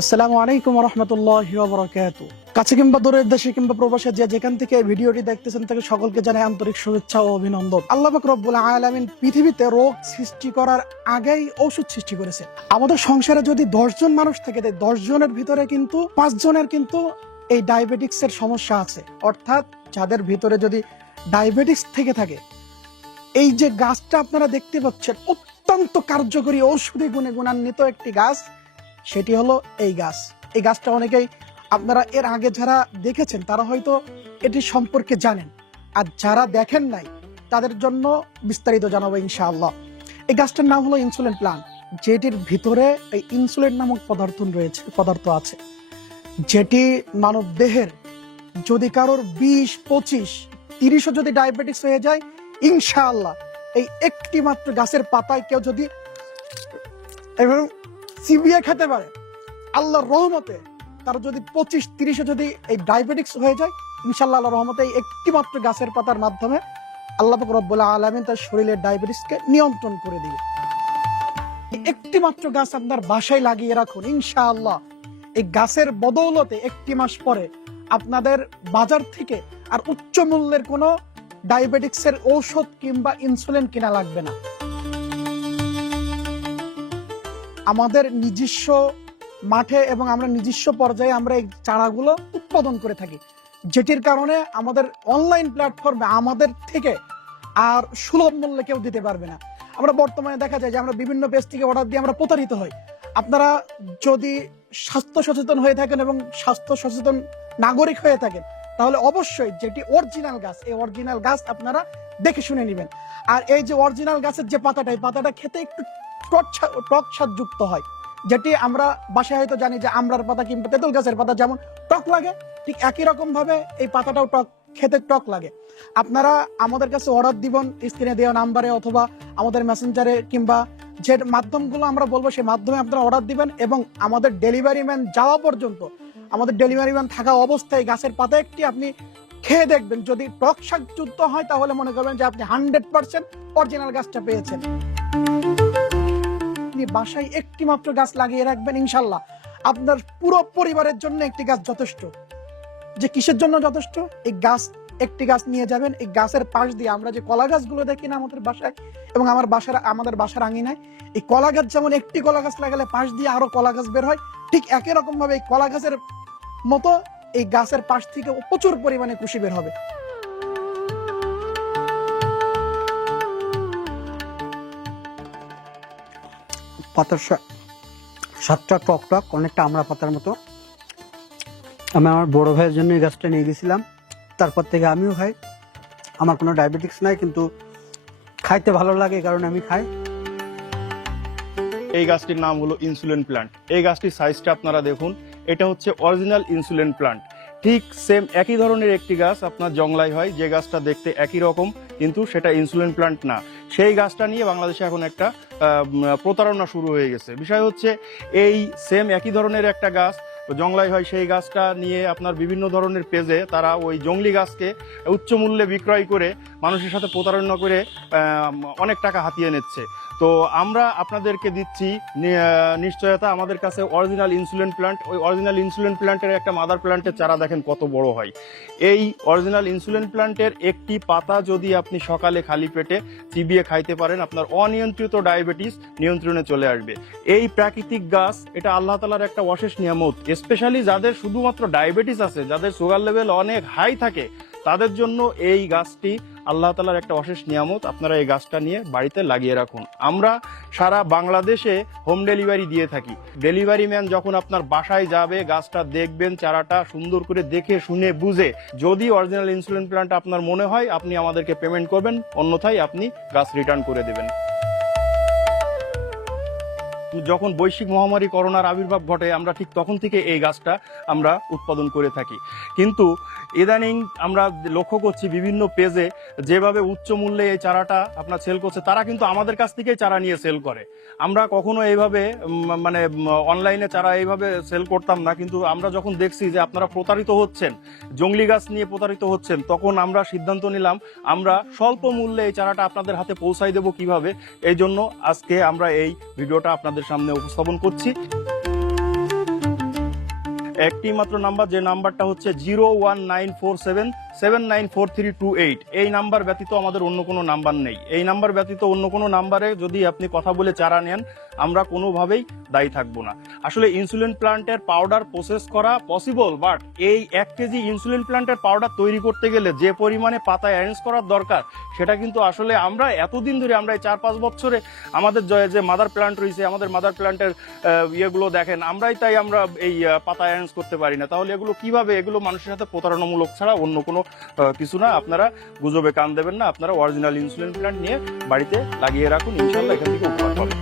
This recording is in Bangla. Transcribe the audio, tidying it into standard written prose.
আসসালামু আলাইকুম ওয়া রাহমাতুল্লাহি ওয়া বারাকাতুহু। কাছে কিংবা দূরের দেশে কিংবা প্রবাসে যে যেখান থেকে এই ভিডিওটি দেখতেছেন তাকে সকলকে জানাই আন্তরিক শুভেচ্ছা ও অভিনন্দন। আল্লাহ পাক রব্বুল আলামিন পৃথিবীতে রোগ সৃষ্টি করার আগেই ঔষধ সৃষ্টি করেছে। আমাদের সংসারে যদি 10 জন মানুষ থেকে দেয় 10 জনের ভিতরে কিন্তু 5 জনের কিন্তু এই ডায়াবেটিক্সের সমস্যা আছে। অর্থাৎ যাদের ভিতরে যদি ডায়াবেটিক্স থেকে থাকে, এই যে গাছটা আপনারা দেখতে পাচ্ছেন অত্যন্ত কার্যকরী ঔষধি গুণে গুণান্বিত একটি গাছ, সেটি হলো এই গাছ। এই গাছটা অনেকেই আপনারা এর আগে যারা দেখেছেন তারা হয়তো এটি সম্পর্কে জানেন, আর যারা দেখেন নাই তাদের জন্য বিস্তারিত জানাবো ইনশাআল্লাহ। এই গাছটার নাম হলো ইনসুলিন প্লান্ট, যেটির ভিতরে এই ইনসুলিন নামক পদার্থ আছে, যেটি মানব দেহের যদি কারোর 20, 25, 30ও যদি ডায়াবেটিস হয়ে যায়, ইনশাআল্লাহ এই একটি মাত্র গাছের পাতায় কেউ যদি এবং চিবিয়ে খেতে পারে, আল্লাহর রহমতে তার যদি 25, 30-এ যদি এই ডায়াবেটিক্স হয়ে যায়, ইনশাআল্লাহ আল্লাহর রহমতে এই একটি মাত্র গাছের পাতার মাধ্যমে আল্লাহ পাক রব্বুল আলামিন তার শরীরের ডায়াবেটিসকে নিয়ন্ত্রণ করে দিবে। এই একটি মাত্র গাছ আপনার বাসায় লাগিয়ে রাখুন, ইনশাআল্লাহ এই গাছের বদৌলতে একটি মাস পরে আপনাদের বাজার থেকে আর উচ্চ মূল্যের কোনো ডায়াবেটিক্সের ঔষধ কিংবা ইনসুলিন কিনা লাগবে না। আমাদের নিজস্ব মাঠে এবং আমরা নিজস্ব পর্যায়ে আমরা এই চারাগুলো উৎপাদন করে থাকি, যেটির কারণে আমাদের অনলাইন প্ল্যাটফর্মে আমাদের থেকে আর সুলভ মূল্যে কেউ দিতে পারবে না। আমরা বর্তমানে দেখা যায় যে আমরা বিভিন্ন পেজ থেকে অর্ডার দিয়ে আমরা প্রতারিত হই। আপনারা যদি স্বাস্থ্য সচেতন হয়ে থাকেন এবং স্বাস্থ্য সচেতন নাগরিক হয়ে থাকেন, তাহলে অবশ্যই যেটি অরিজিনাল গাছ, এই অরিজিনাল গাছ আপনারা দেখে শুনে নেবেন। আর এই যে অরিজিনাল গাছের যে পাতাটা, এই পাতাটা খেতে একটু টক স্বাদ যুক্ত হয়, যেটি আমরা বাসায় হয়তো জানি যে আমড়ার পাতা কিংবা তেঁতুল গাছের পাতা যেমন টক লাগে, ঠিক একই রকম ভাবে এই পাতাটাও খেতে টক লাগে। আপনারা আমাদের কাছে অর্ডার দিবেন স্ক্রিনে দেওয়া নাম্বারে অথবা আমাদের মেসেঞ্জারে কিংবা যে মাধ্যমগুলো আমরা বলবো সেই মাধ্যমে আপনারা অর্ডার দিবেন, এবং আমাদের ডেলিভারি ম্যান যাওয়া পর্যন্ত, আমাদের ডেলিভারি ম্যান থাকা অবস্থায় গাছের পাতা একটি আপনি খেয়ে দেখবেন, যদি টক স্বাদ যুক্ত হয় তাহলে মনে করবেন যে আপনি 100% অরিজিনাল গাছটা পেয়েছেন। বাসায় একটি মাত্র গাছ লাগিয়ে রাখবেন, ইনশাল্লাহ আপনার পুরো পরিবারের জন্য একটি গাছ যথেষ্ট। যে কিসের জন্য যথেষ্ট? এই গাছ, একটি গাছ নিয়ে যাবেন, এই গাছের পাশ দিয়ে আমরা যে কলা গাছগুলো দেখি না আমাদের বাসায় এবং আমাদের বাসার আঙিনায়, এই কলা গাছ যেমন একটি কলা গাছ লাগালে পাশ দিয়ে আরো কলা গাছ বের হয়, ঠিক একই রকম ভাবে এই কলা গাছের মতো এই গাছের পাশ থেকে প্রচুর পরিমাণে কুশি বের হবে। পাতার স্বাদটা টক টক, অনেকটা আমড়া পাতার মতো। আমি আমার বড় ভাইয়ের জন্য এই গাছটা নিয়ে গেছিলাম, তারপর থেকে আমিও খাই। আমার কোনো ডায়াবেটিক্স নাই, কিন্তু খাইতে ভালো লাগে কারণে আমি খাই। এই গাছটির নাম হলো ইনসুলিন প্লান্ট। এই গাছটির সাইজটা আপনারা দেখুন, এটা হচ্ছে অরিজিনাল ইনসুলিন প্লান্ট। ঠিক সেম একই ধরনের একটি গাছ আপনার জংলাই হয়, যে গাছটা দেখতে একই রকম কিন্তু সেটা ইনসুলিন প্লান্ট না। সেই গাছটা নিয়ে বাংলাদেশে এখন একটা প্রতারণা শুরু হয়ে গেছে। বিষয় হচ্ছে এই সেম একই ধরনের একটা গাছ জংলাই হয়, সেই গাছটা নিয়ে আপনার বিভিন্ন ধরনের পেজে তারা ওই জংলি গাছকে উচ্চ মূল্যে বিক্রয় করে মানুষের সাথে প্রতারণা করে অনেক টাকা হাতিয়ে নিচ্ছে। তো আমরা আপনাদেরকে দিচ্ছি নিশ্চয়তা, আমাদের কাছে অরিজিনাল ইনসুলিন প্লান্ট, ওই অরিজিনাল ইনসুলিন প্লান্টের একটা মাদার প্লান্টের চারা দেখেন কত বড় হয়। এই অরিজিনাল ইনসুলিন প্লান্টের একটি পাতা যদি আপনি সকালে খালি পেটে চিবিয়ে খাইতে পারেন, আপনার অনিয়ন্ত্রিত ডায়াবেটিস নিয়ন্ত্রণে চলে আসবে। এই প্রাকৃতিক গাছ, এটা আল্লাহ তাআলার একটা অশেষ নিয়ামত। স্পেশালি যাদের শুধুমাত্র ডায়াবেটিস আছে, যাদের সুগার লেভেল অনেক হাই থাকে, তাদের জন্য এই গাছটি আল্লাহ তাআলার একটা অশেষ নিয়ামত। আপনারা এই গাছটা নিয়ে বাড়িতে লাগিয়ে রাখুন। আমরা সারা বাংলাদেশে হোম ডেলিভারি দিয়ে থাকি। ডেলিভারি ম্যান যখন আপনার বাসায় যাবে, গাছটা দেখবেন, চারাটা সুন্দর করে দেখে শুনে বুঝে, যদি অরিজিনাল ইনসুলিন প্লান্ট আপনার মনে হয়, আপনি আমাদেরকে পেমেন্ট করবেন, অন্যথায় আপনি গাছ রিটার্ন করে দেবেন। যখন বৈশ্বিক মহামারী করোনার আবির্ভাব ঘটে, আমরা ঠিক তখন থেকে এই গাছটা আমরা উৎপাদন করে থাকি। কিন্তু ইদানিং আমরা লক্ষ্য করছি বিভিন্ন পেজে যেভাবে উচ্চ মূল্যে এই চারাটা আপনার সেল করছে, তারা কিন্তু আমাদের কাছ থেকেই চারা নিয়ে সেল করে। আমরা কখনো এইভাবে মানে অনলাইনে চারা এইভাবে সেল করতাম না, কিন্তু আমরা যখন দেখছি যে আপনারা প্রতারিত হচ্ছেন, জংলি গাছ নিয়ে প্রতারিত হচ্ছেন, তখন আমরা সিদ্ধান্ত নিলাম আমরা স্বল্প মূল্যে এই চারাটা আপনাদের হাতে পৌঁছাই দেবো কিভাবে। এই জন্য আজকে আমরা এই ভিডিওটা আপনাদের সামনে উপস্থাপন করছি। একটি মাত্র নাম্বার, যে নাম্বারটা হচ্ছে 01947794328। এই নাম্বার ব্যতীত আমাদের অন্য কোনো নাম্বার নেই। এই নাম্বার ব্যতীত অন্য কোনো নাম্বারে যদি আপনি কথা বলে চারা নেন, আমরা কোনোভাবেই দায়ী থাকবো না। আসলে ইনসুলিন প্ল্যান্টের পাউডার প্রসেস করা পসিবল, বাট এই 1 কেজি ইনসুলিন প্ল্যান্টের পাউডার তৈরি করতে গেলে যে পরিমাণে পাতা অ্যারেঞ্জ করার দরকার, সেটা কিন্তু আসলে আমরা এতদিন ধরে, আমরা এই 4-5 বছরে আমাদের যে মাদার প্ল্যান্ট রয়েছে, আমাদের মাদার প্ল্যান্টের ইয়েগুলো দেখেন, আমরা এই পাতা অ্যারেঞ্জ করতে পারি না। তাহলে এগুলো কিভাবে? এগুলো মানুষের সাথে প্রতারণামূলক ছাড়া অন্য কোনো কিছু না। আপনারা গুজবে কান দেবেন না, আপনারা অরিজিনাল ইনসুলিন প্ল্যান্ট নিয়ে বাড়িতে লাগিয়ে রাখুন, ইনশাল্লাহ এখান থেকে উপকার পাবেন।